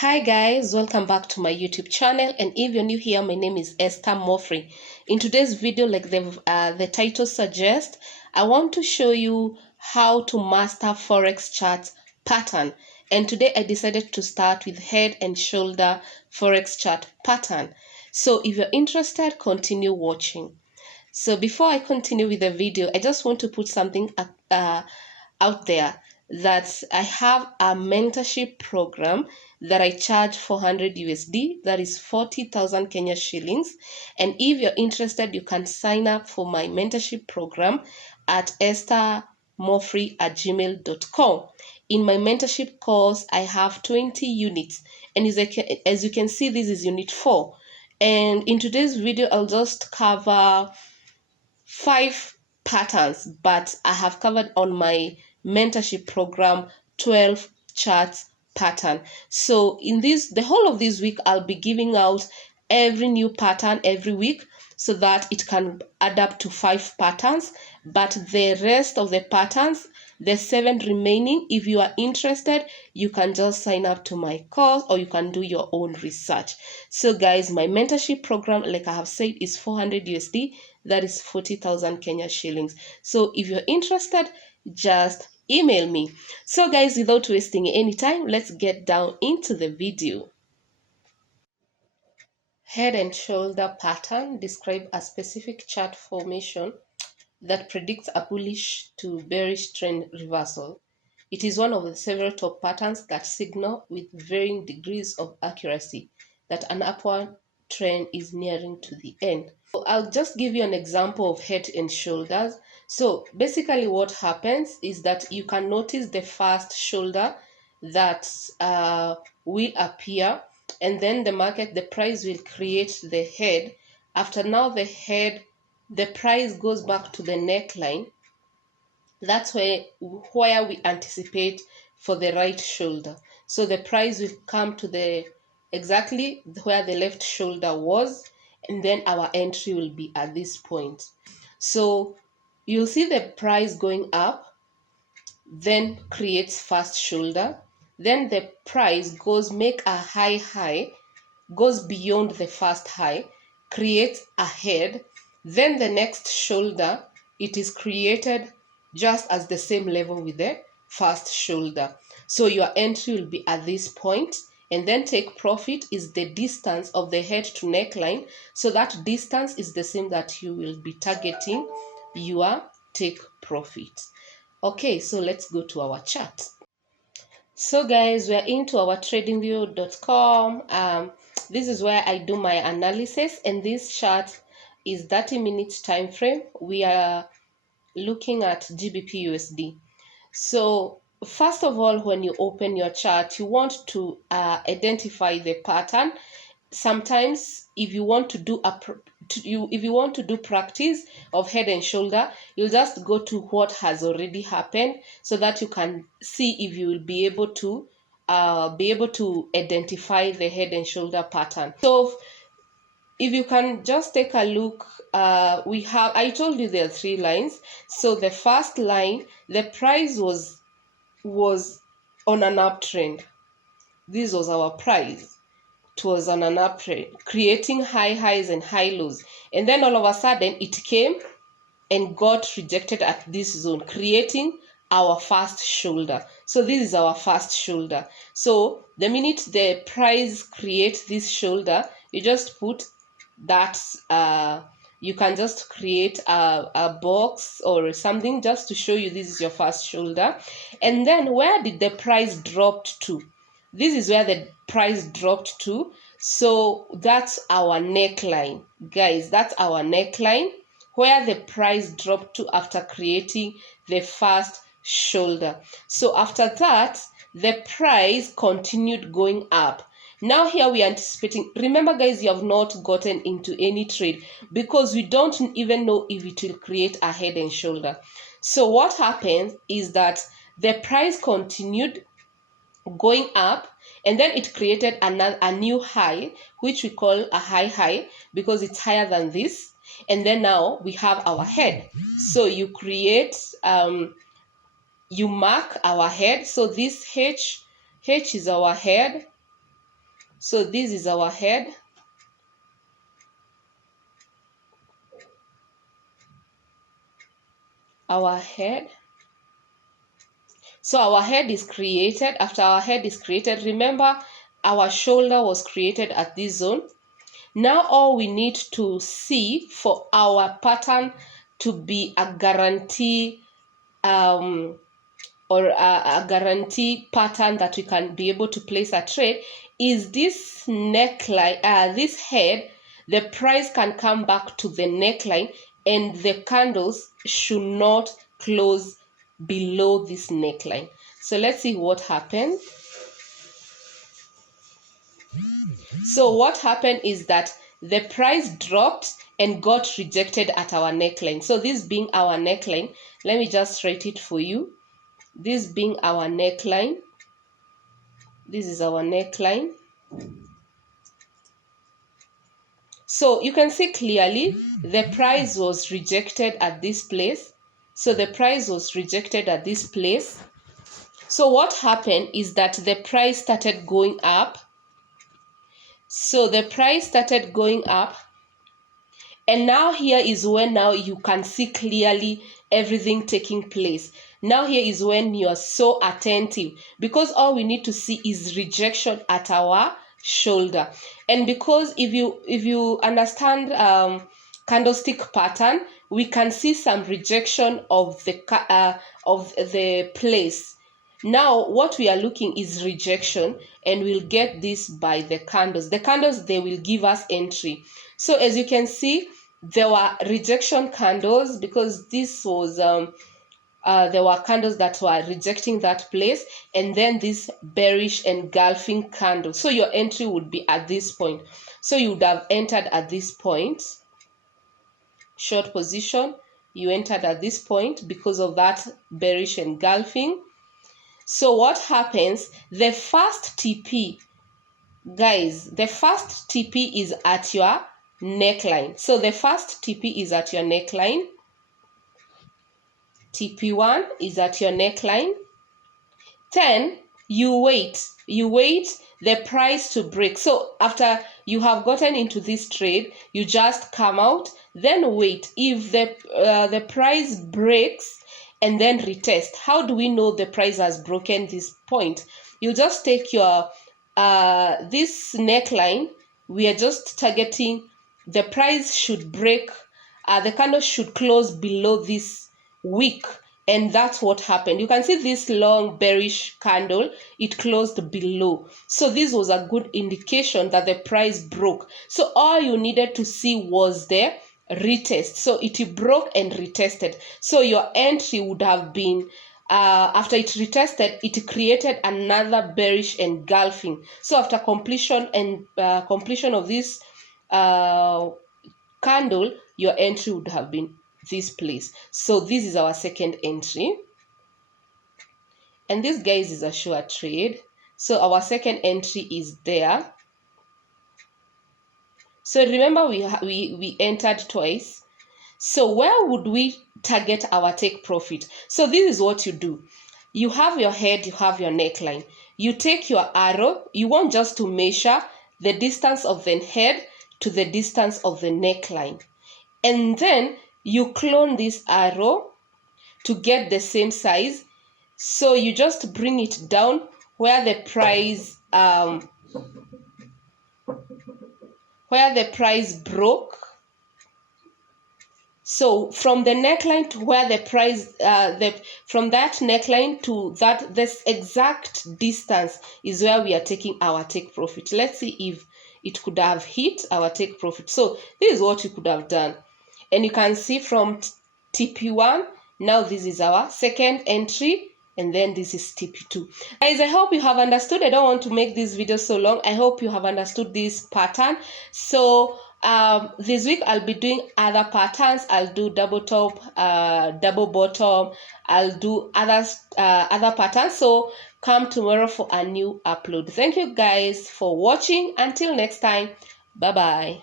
Hi guys, welcome back to my YouTube channel, and if you're new here, my name is Esther Mofrey. In today's video, like the title suggests, I want to show you how to master Forex chart pattern. And today I decided to start with head and shoulder Forex chart pattern. So if you're interested, continue watching. So before I continue with the video, I just want to put something out there that I have a mentorship program that I charge 400 USD, that is 40,000 Kenya shillings. And if you're interested, you can sign up for my mentorship program at esthermofrey@gmail.com. In my mentorship course, I have 20 units, and as you can see, this is unit 4. And in today's video, I'll just cover 5 patterns, but I have covered on my mentorship program 12 charts pattern. So in the whole of this week, I'll be giving out every new pattern every week so that it can add up to 5 patterns. But the rest of the patterns, the 7 remaining, if you are interested, you can just sign up to my course or you can do your own research. So guys, my mentorship program, like I have said, is 400 USD. That is 40,000 Kenya shillings. So if you're interested, just email me. So guys, without wasting any time, let's get down into the video. Head and shoulder pattern describe a specific chart formation that predicts a bullish to bearish trend reversal. It is one of the several top patterns that signal with varying degrees of accuracy that an upward trend is nearing to the end. So I'll just give you an example of head and shoulders. So basically what happens is that you can notice the first shoulder that will appear, and then the price will create the head. After now the head, the price goes back to the neckline. That's where we anticipate for the right shoulder. So the price will come to the exactly where the left shoulder was, and then our entry will be at this point. So you'll see the price going up, then creates first shoulder, then the price make a high, goes beyond the first high, creates a head, then the next shoulder, it is created just as the same level with the first shoulder. So your entry will be at this point, and then take profit is the distance of the head to neckline. So that distance is the same that you will be targeting your take profit. Okay, so let's go to our chart. So guys, we're into our tradingview.com. This is where I do my analysis, and this chart is 30 minutes time frame. We are looking at GBP USD. So first of all, when you open your chart, you want to identify the pattern. Sometimes if you want to do practice of head and shoulder, you'll just go to what has already happened so that you can see if you will be able to identify the head and shoulder pattern. So if you can just take a look, I told you there are 3 lines. So the first line, the price was on an uptrend. This was our price. It was on an uptrend, creating high highs and high lows. And then all of a sudden it came and got rejected at this zone, creating our first shoulder. So this is our first shoulder. So the minute the price creates this shoulder, you just put that, you can just create a box or something just to show you this is your first shoulder. And then where did the price drop to? This is where the price dropped to. So that's our neckline, guys. That's our neckline where the price dropped to after creating the first shoulder. So after that, the price continued going up. Now here we are anticipating. Remember guys, you have not gotten into any trade because we don't even know if it will create a head and shoulder. So what happens is that the price continued going up, and then it created a new high, which we call a high because it's higher than this. And then now we have our head. So you create, you mark our head. So this H is our head. So this is our head. Our head. So our head is created. After our head is created, remember our shoulder was created at this zone. Now all we need to see for our pattern to be a guarantee or a guarantee pattern that we can be able to place a trade is this neckline, this head. The price can come back to the neckline and the candles should not close below this neckline. So let's see what happened. So what happened is that the price dropped and got rejected at our neckline. So this being our neckline, let me just write it for you. This being our neckline, this is our neckline. So you can see clearly the price was rejected at this place. So the price was rejected at this place. So what happened is that the price started going up. So the price started going up. And now here is when now you can see clearly everything taking place. Now here is when you are so attentive, because all we need to see is rejection at our shoulder. And because if you understand candlestick pattern, we can see some rejection of the place. Now what we are looking is rejection, and we'll get this by the candles. The candles, they will give us entry. So as you can see, there were rejection candles, because this was there were candles that were rejecting that place, and then this bearish engulfing candle. So your entry would be at this point. So you would have entered at this point, short position. You entered at this point because of that bearish engulfing. So what happens? The first TP, guys, the first TP is at your neckline. So the first TP is at your neckline. TP1 is at your neckline. Then you wait the price to break. So after you have gotten into this trade, you just come out, then wait. If the price breaks and then retest, how do we know the price has broken this point? You just take your this neckline. We are just targeting the price should break, the candle should close below this wick, and that's what happened. You can see this long bearish candle, it closed below. So this was a good indication that the price broke. So all you needed to see was the retest. So it broke and retested. So your entry would have been after it retested, it created another bearish engulfing. So after completion of this candle, your entry would have been this place. So this is our second entry, and this, guys, is a short trade. So our second entry is there. So remember we entered twice. So where would we target our take profit? So this is what you do. You have your head, you have your neckline. You take your arrow. You want just to measure the distance of the head to the distance of the neckline, and then you clone this arrow to get the same size. So you just bring it down where the price broke. So from the neckline to where the price from that neckline to this exact distance is where we are taking our take profit. Let's see if it could have hit our take profit. So this is what you could have done. And you can see from TP1, now this is our second entry, and then this is TP2. Guys, I hope you have understood. I don't want to make this video so long. I hope you have understood this pattern. So this week I'll be doing other patterns. I'll do double top, double bottom. I'll do other patterns. So come tomorrow for a new upload. Thank you guys for watching. Until next time, bye bye.